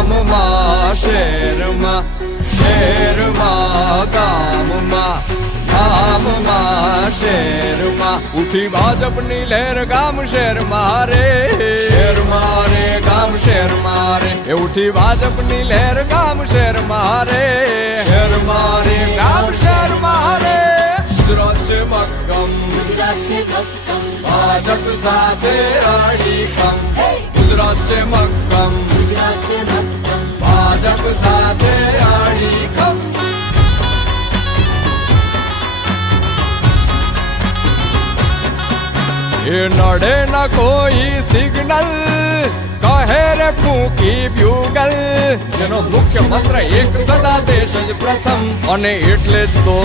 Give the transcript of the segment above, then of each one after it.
ગામમાં શહેરમાં, શહેરમાં ગામમાં, ગામમાં શહેરમાં. ઉઠી ભાજપની લહેર ગામ શહેરમાં રે, શહેરમાં રે ગામ શહેરમાં રે. એ ઉઠી ભાજપની લહેર ગામ શહેરમાં રે, શહેરમાં રે ગામ શહેરમાં રે. ગુજરાત છે મક્કમ, ગુજરાત છે મક્કમ, ભાજપ સાથે અડીખમ. ગુજરાત છે મક્કમ, ગુજરાત છે મક્કમ, ભાજપ સાથે અડીખમ. એ નડે ન કોઈ સિગ્નલ, કહે રે ફૂંકી બ્યુગલ. જેનો મુખ્ય મંત્ર એક સદા દેશ જ પ્રથમ. અને એટલે જ તો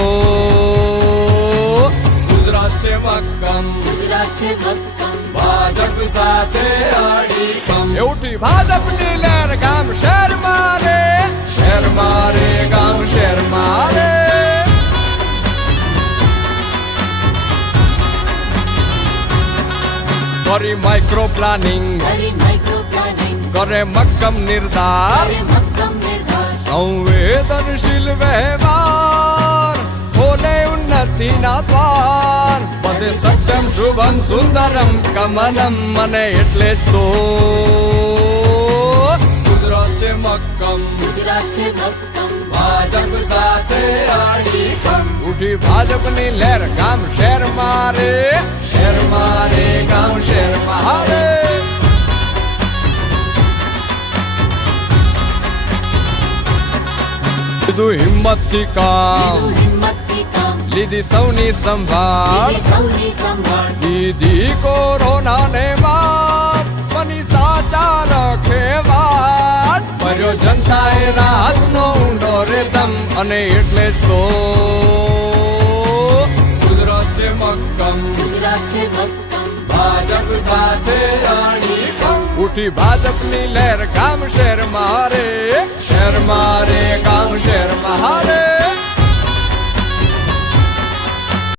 ગુજરાત છે મક્કમ, ગુજરાત છે મક્કમ, ભાજપ સાથે અડીખમ. એ ઉઠી ભાજપની લહેર ગામ શહેરમાં રે, શહેરમાં રે ગામ શહેરમાં રે. કરી માઇક્રો પ્લાનિંગ, કરી માઇક્રો પ્લાનિંગ, કરે મક્કમ નિર્ધાર. કરે મક્કમ નિર્ધાર, સંવેદનશીલ વ્યવહાર, ખોલે ઉન્નતિના દ્વાર. બધે સત્યમ શુભમ સુંદરમ કમનમ. અને એટલે જ તો ગુજરાત છે મક્કમ, ગુજરાત છે મક્કમ, ભાજપ સાથે અડીખમ. ઉઠી ભાજપની લહેર ગામ શહેરમાં રે, શહેરમાં રે ગામ શહેરમાં રે. લીધું હિંમતથી કામ, લીધું હિંમતથી કામ, લીધી સૌની સંભાળ. લીધી સૌની સંભાળ, દીધી કોરોનાને વાત, બની સાચા રખે વાત. ભર્યો જનતાએ રાહતનો ઊંડો રેતમ. અને એટલે જ તો ગુજરાત છે મક્કમ, ગુજરાત છે મક્કમ, ભાજપ સાથે અડીખમ. ઉઠી ભાજપની લહેર ગામ શહેરમાં રે,